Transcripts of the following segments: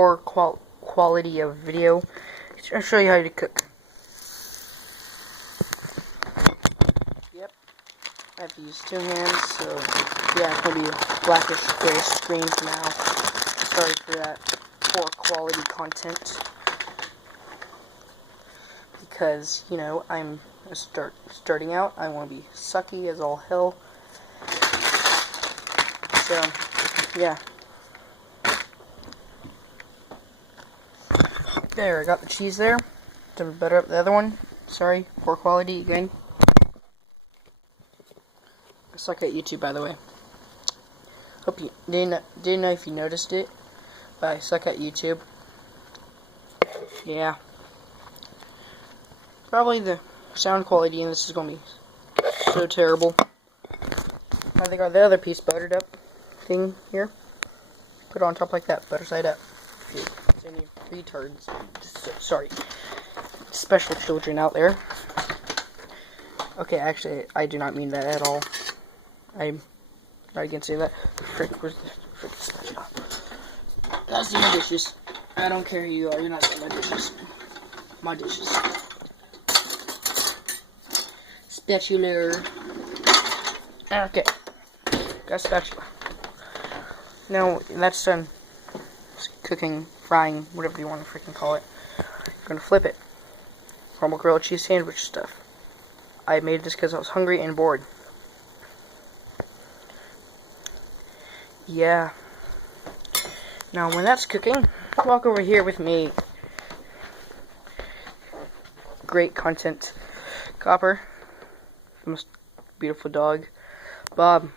poor quality of video. I'll show you how to cook. Yep, I have to use 2 hands, so yeah, it's gonna be a blackish gray screen for now. Sorry for that poor quality content, because you know I'm starting out. I want to be sucky as all hell. So yeah. There, I got the cheese there. To butter up the other one. Sorry, poor quality again. I suck at YouTube, by the way. Hope you didn't know if you noticed it, but I suck at YouTube. Yeah. Probably the sound quality in this is gonna be so terrible. I think I got the other piece buttered up thing here. Put it on top like that, butter side up. Any retards, sorry, special children out there. Okay, actually, I do not mean that at all. I'm not against saying that. Frick, where's the frick spatula? That's my dishes. I don't care who you are, you're not seeing my dishes. My dishes. Spatula. Okay, got spatula. Now, that's done cooking, frying, whatever you want to freaking call it. You're gonna flip it. Normal grilled cheese sandwich stuff. I made this because I was hungry and bored. Yeah. Now, when that's cooking, walk over here with me. Great content. Copper. The most beautiful dog. Bob.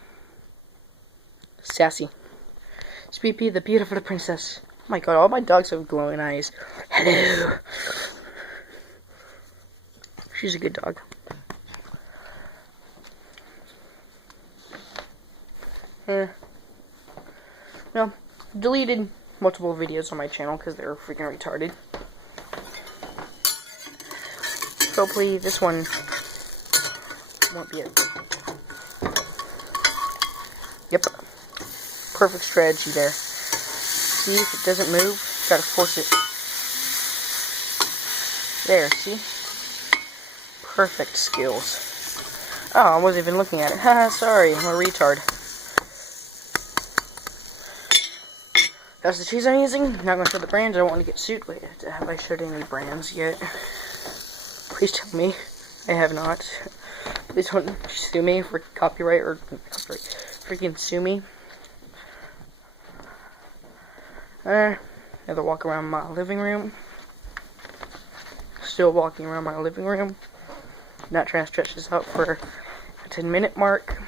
Sassy. Sweet Pea, the beautiful princess. Oh my god, all my dogs have glowing eyes. Hello. She's a good dog. No, deleted multiple videos on my channel because they were freaking retarded. Hopefully this one won't be it. Yep. Perfect strategy there. See, if it doesn't move, gotta force it. There, see? Perfect skills. Oh, I wasn't even looking at it. Haha, sorry, I'm a retard. That's the cheese I'm using. Not gonna show the brands. I don't want to get sued. Wait, have I showed any brands yet? Please tell me. I have not. Please don't sue me for copyright or freaking sue me. I had to walk around my living room. Still walking around my living room. Not trying to stretch this out for a 10-minute mark.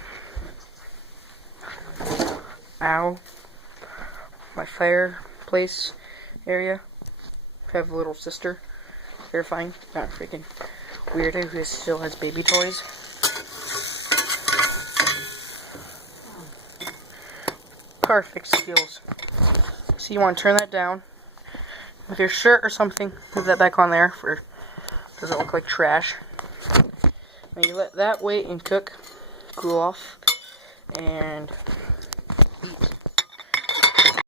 Ow. My fireplace area. I have a little sister. Terrifying. Not freaking weirdo who still has baby toys. Perfect skills. So you want to turn that down with your shirt or something. Move that back on there for doesn't look like trash. Now you let that wait and cook, cool off, and